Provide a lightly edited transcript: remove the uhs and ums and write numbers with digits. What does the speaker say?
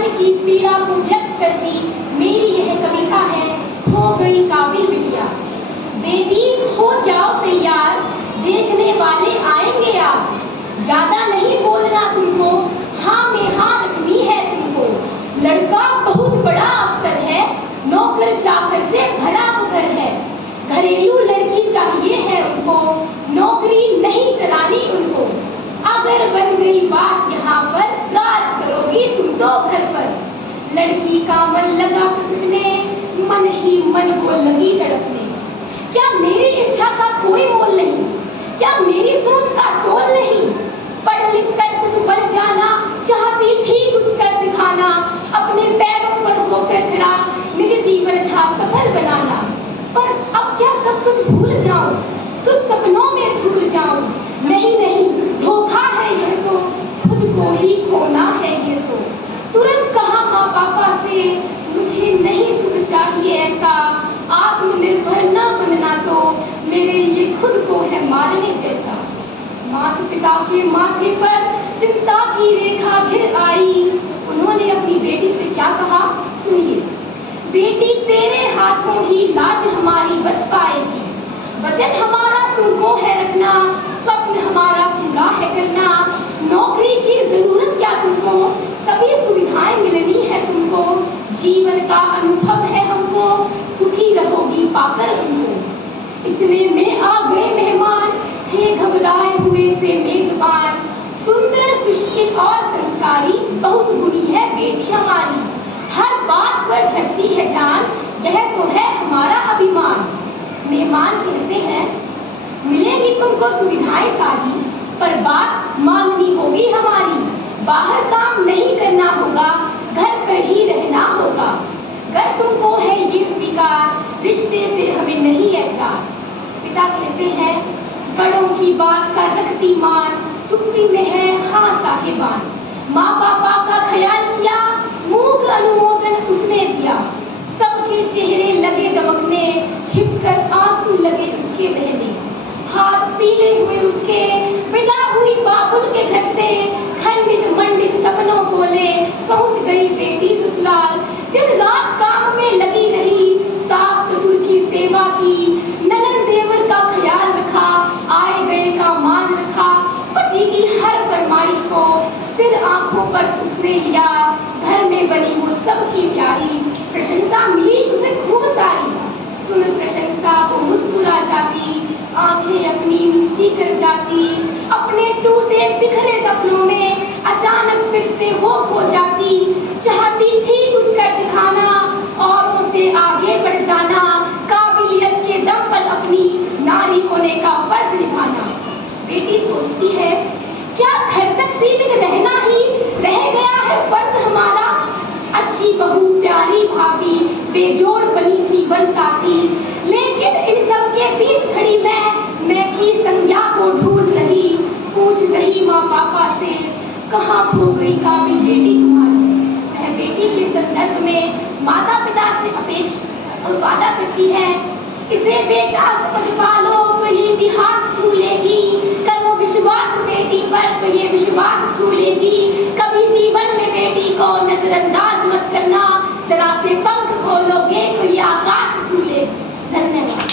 मन की पीड़ा को व्यक्त करती मेरी यह कविता है, खो गई काबिल बिटिया। बेटी हो जाओ तैयार, देखने वाले आएंगे आज। ज्यादा नहीं बोलना तुमको, हाँ में हाँ रखनी है तुमको। लड़का बहुत बड़ा अफसर है, नौकर चाकर से भरा घर है। घरेलू लड़की चाहिए है उनको, नौकरी नहीं करानी उनको। अगर बन गई बात यहाँ पर, राज करोगी तुम तो घर पर। लड़की का मन लगा कसकने, मन ही मन वो लगी तड़पने। क्या मेरी इच्छा का कोई मोल नहीं, क्या मेरी सोच का तोल नहीं। पढ़ लिख कर कुछ बन जाना चाहती थी, कुछ कर दिखाना। अपने पैरों पर होकर खड़ा निज जीवन था सफल बनाना। पर अब क्या सब कुछ भूल जाऊं, सुख सपनों में झूल जाऊं। नहीं नहीं, धोखा है यह तो, खुद को ही खोना है ये तो। तुरंत कहा माँ पापा से, मुझे नहीं सुख चाहिए ऐसा। आत्मनिर्भर न बनना तो मेरे लिए खुद को है मारने जैसा। माता पिता के माथे पर चिंता की रेखा घिर आई। उन्होंने अपनी बेटी से क्या कहा, सुनिए। बेटी तेरे हाथों ही लाज हमारी बच पाएगी। वचन हमारा तुमको है रखना, स्वप्न हमारा पूरा है करना। नौकरी की जरूरत क्या तुमको, सभी सुविधाएं मिलनी है तुमको। जीवन का अनुभव है हमको, सुखी रहोगी पाकर उनको। इतने में आ गए मेहमान, थे घबराए हुए से मेजबान। सुंदर सुशील और संस्कारी, बहुत गुणी है बेटी हमारी। हर बात पर धरती है ध्यान, यह तो है हमारा अभिमान। मेहमान कहते हैं, मिलेगी तुमको सुविधाएं सारी, पर बात मांगनी होगी हमारी। बाहर काम नहीं करना होगा, घर पर ही रहना होगा। अगर तुमको है ये स्वीकार, रिश्ते से हमें नहीं ऐतराज। पिता कहते हैं, बड़ों की बात का रखती मान, चुप्पी में है हाँ साहिबान। माँ पापा का ख्याल किया, मूक अनुमोदन उसने दिया। सबके चेहरे लगे दमकने, छिपकर आंसू लगे उसके बहने। हाथ पीले हुए उसके, विदा हुई बाबुल के घर से। खंडित मंडित सपनों को ले पहुंच गई बेटी ससुराल। दिन रात काम में लगी रही, सास ससुर की सेवा की। ननद देवर का ख्याल रखा, आए गए का मान रखा। पति की हर फरमाइश को सिर आंखों पर उसने लिया। घर में बनी वो सबकी प्यारी, प्रशंसा मिली उसे खूब सारी। सुन प्रशंसा वो मुस्कुरा जाती, आंखें अपनी ऊंची कर जाती। अपने टूटे बिखरे सपनों में अचानक फिर से वो खो जाती। चाहती थी कुछ कर दिखाना, औरों से आगे बढ़ जाना। काबिलियत के दम पर अपनी नारी होने का फर्ज निभाना। बेटी सोचती है, क्या घर तक सीमित रहना ही रह गया है फर्ज हमारा। अच्छी बहू, प्यारी भाभी, बेजोड़ बनी जीवन साथी। लेकिन इन सब के बीच खड़ी मैं की संज्ञा को ढूंढ रही। पूछ रही माँ पापा से, कहाँ खो गई काबिल बेटी तुम्हारी। वह बेटी के संदर्भ में माता पिता से अपेक्षा वादा करती है, इसे बेटा समझ पालो तो ये इतिहास छू लेगी। करो विश्वास बेटी पर तो ये विश्वास छू लेगी। कभी जीवन में बेटी को नजरअंदाज मत करना, जरा से पंख खोलोगे तो ये आकाश छू लेगी। धन्यवाद।